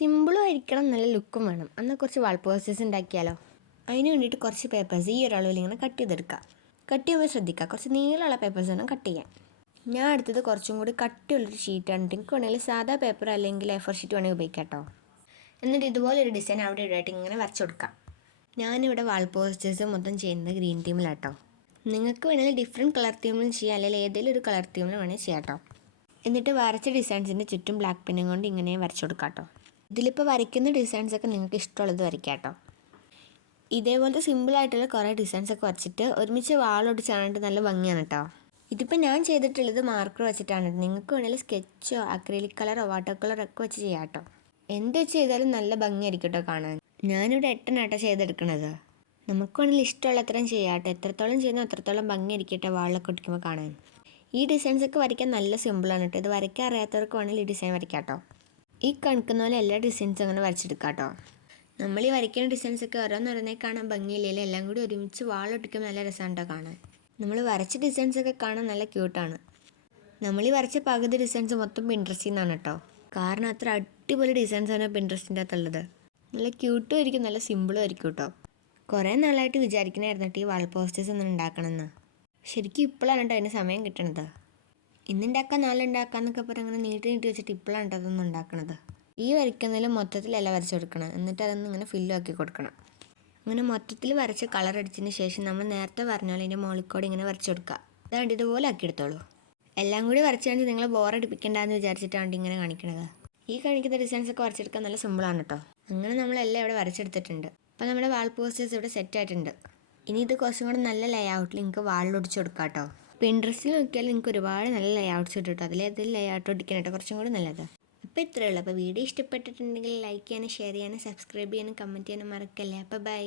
സിമ്പിളും ആയിരിക്കണം, നല്ല ലുക്കും വേണം. എന്നാൽ കുറച്ച് വാൾ പോസ്റ്റേഴ്സ് ഉണ്ടാക്കിയാലോ? അതിന് വേണ്ടിയിട്ട് കുറച്ച് പേപ്പേഴ്സ് ഈ ഒരളവിൽ ഇങ്ങനെ കട്ട് ചെയ്തെടുക്കുക. കട്ട് ചെയ്യുമ്പോൾ ശ്രദ്ധിക്കുക, കുറച്ച് നീളമുള്ള പേപ്പേഴ്സ് വേണം കട്ട് ചെയ്യാൻ. ഞാൻ എടുത്തത് കുറച്ചും കൂടി കട്ടിയുള്ളൊരു ഷീറ്റാണ്. എനിക്ക് വേണമെങ്കിൽ സാധാ പേപ്പർ അല്ലെങ്കിൽ A4 ഷീറ്റ് വേണമെങ്കിൽ ഉപയോഗിക്കാം കേട്ടോ. എന്നിട്ട് ഇതുപോലൊരു ഡിസൈൻ അവിടെ ഇവിടെയായിട്ട് ഇങ്ങനെ വരച്ചു കൊടുക്കാം. ഞാനിവിടെ വാൾ പോസ്റ്റേഴ്സ് മൊത്തം ചെയ്യുന്നത് ഗ്രീൻ തീമിലാട്ടോ. നിങ്ങൾക്ക് വേണമെങ്കിൽ ഡിഫറെൻറ്റ് കളർ തീമിലും ചെയ്യാം, അല്ലെങ്കിൽ ഏതെങ്കിലും ഒരു കളർ തീമിലും വേണമെങ്കിൽ ചെയ്യാം കേട്ടോ. എന്നിട്ട് വരച്ച ഡിസൈൻസിൻ്റെ ചുറ്റും ബ്ലാക്ക് പെന്നും കൊണ്ട് ഇങ്ങനെ വരച്ചു കൊടുക്കാം കേട്ടോ. ഇതിലിപ്പോൾ വരയ്ക്കുന്ന ഡിസൈൻസൊക്കെ നിങ്ങൾക്ക് ഇഷ്ടമുള്ളത് വരയ്ക്കാം കേട്ടോ. ഇതേപോലത്തെ സിമ്പിളായിട്ടുള്ള കുറേ ഡിസൈൻസൊക്കെ വരച്ചിട്ട് ഒരുമിച്ച് വാളൊടിച്ചാണിട്ട് നല്ല ഭംഗിയാണ് കേട്ടോ. ഇതിപ്പോൾ ഞാൻ ചെയ്തിട്ടുള്ളത് മാർക്കർ വെച്ചിട്ടാണ്. നിങ്ങൾക്ക് വേണമെങ്കിൽ സ്കെച്ചോ അക്രിലിക് കളറോ വാട്ടർ കളറോ ഒക്കെ വെച്ച് ചെയ്യാം കേട്ടോ. എന്ത് വെച്ച് ചെയ്താലും നല്ല ഭംഗിയായിരിക്കും കേട്ടോ കാണാൻ. ഞാനിവിടെ 8 ആട്ടോ ചെയ്തെടുക്കണത്. നമുക്ക് വേണമെങ്കിൽ ഇഷ്ടമുള്ള അത്രയും ചെയ്യാം കേട്ടോ. എത്രത്തോളം ചെയ്യുന്നോ അത്രത്തോളം ഭംഗിയായിരിക്കട്ടെ വാളിലൊക്കെ ഒട്ടിക്കുമ്പോൾ കാണാൻ. ഈ ഡിസൈൻസൊക്കെ വരയ്ക്കാൻ നല്ല സിമ്പിളാണ് കേട്ടോ. ഇത് വരയ്ക്കാൻ അറിയാത്തവർക്ക് വേണമെങ്കിൽ ഈ ഡിസൈൻ വരയ്ക്കാം കേട്ടോ. ഈ കാണിക്കുന്ന പോലെ എല്ലാ ഡിസൈൻസും അങ്ങനെ വരച്ചെടുക്കാം കേട്ടോ. നമ്മൾ ഈ വരയ്ക്കുന്ന ഡിസൈൻസൊക്കെ ഓരോന്നോരോന്നേ കാണാൻ ഭംഗിയില്ലല്ലോ, എല്ലാം കൂടി ഒരുമിച്ച് വാളൊട്ടിക്കുമ്പോൾ നല്ല രസമാണ് കേട്ടോ കാണാൻ. നമ്മൾ വരച്ച ഡിസൈൻസൊക്കെ കാണാൻ നല്ല ക്യൂട്ടാണ്. നമ്മൾ ഈ വരച്ച പകുതി ഡിസൈൻസ് മൊത്തം പിൻട്രസ്റ്റിൽ നിന്നാണ് കേട്ടോ. കാരണം അത്ര അടിപൊളി ഡിസൈൻസാണ് പിൻട്രസ്റ്റിൻ്റെ അകത്തുള്ളത്. നല്ല ക്യൂട്ടും ആയിരിക്കും, നല്ല സിമ്പിളും ആയിരിക്കും കേട്ടോ. കുറേ നാളായിട്ട് വിചാരിക്കണമായിരുന്നു കേട്ടോ ഈ വാൾ പോസ്റ്റേഴ്സ് ഒന്നും ഉണ്ടാക്കണമെന്ന്. ശരിക്കും ഇപ്പോഴാണ് കേട്ടോ അതിന് സമയം കിട്ടണത്. ഇന്നുണ്ടാക്കാം നാളെ ഉണ്ടാക്കാമെന്നൊക്കെ പറഞ്ഞ് അങ്ങനെ നീട്ടി വെച്ചിട്ട് ഇപ്പോഴാണ് കേട്ടോ അതൊന്നും ഉണ്ടാക്കണത്. ഈ വരയ്ക്കുന്നതിൽ മൊത്തത്തിലല്ല വരച്ച് കൊടുക്കണം, എന്നിട്ട് അതൊന്ന് ഇങ്ങനെ ഫില്ലാക്കി കൊടുക്കണം. അങ്ങനെ മൊത്തത്തിൽ വരച്ച് കളർ അടിച്ചതിന് ശേഷം നമ്മൾ നേരത്തെ പറഞ്ഞ പോലെ അതിൻ്റെ മുകളിൽ ഇങ്ങനെ വരച്ച് കൊടുക്കുക. അതാണ്ട് ഇതുപോലെ ആക്കിയെടുത്തോളൂ. എല്ലാം കൂടി വരച്ചാണെങ്കിൽ നിങ്ങൾ ബോറടിപ്പിക്കേണ്ടെന്ന് വിചാരിച്ചിട്ടാണ് ഇങ്ങനെ കാണിക്കണത്. ഈ കാണിക്കുന്ന ഡിസൈൻസൊക്കെ വരച്ചെടുക്കാൻ നല്ല സിമ്പിളാണ് കേട്ടോ. അങ്ങനെ നമ്മളെല്ലാം ഇവിടെ വരച്ചെടുത്തിട്ടുണ്ട്. അപ്പോൾ നമ്മുടെ വാൾ പോസ്റ്റേഴ്സ് ഇവിടെ സെറ്റ് ആയിട്ടുണ്ട്. ഇനി ഇത് കുറച്ചും കൂടെ നല്ല ലേഔട്ടിൽ നിങ്ങൾക്ക് വാളിലൊടിച്ച് കൊടുക്കാം കേട്ടോ. പിൻട്രസ്റ്റിൽ നോക്കിയാൽ നിങ്ങൾക്ക് ഒരുപാട് നല്ല ലേഔട്ട്സ് കിട്ടും കേട്ടോ. അതിലേതിൽ ലേഔട്ട് ഒടിക്കാനായിട്ട് കുറച്ചും കൂടി നല്ലത്. അപ്പോൾ ഇത്രയേ ഉള്ളൂ. അപ്പോൾ വീഡിയോ ഇഷ്ടപ്പെട്ടിട്ടുണ്ടെങ്കിൽ ലൈക്ക് ചെയ്യാനും ഷെയർ ചെയ്യാനും സബ്സ്ക്രൈബ് ചെയ്യാനും കമൻറ്റ് ചെയ്യാനും മറക്കല്ലേ. അപ്പോൾ ബൈ.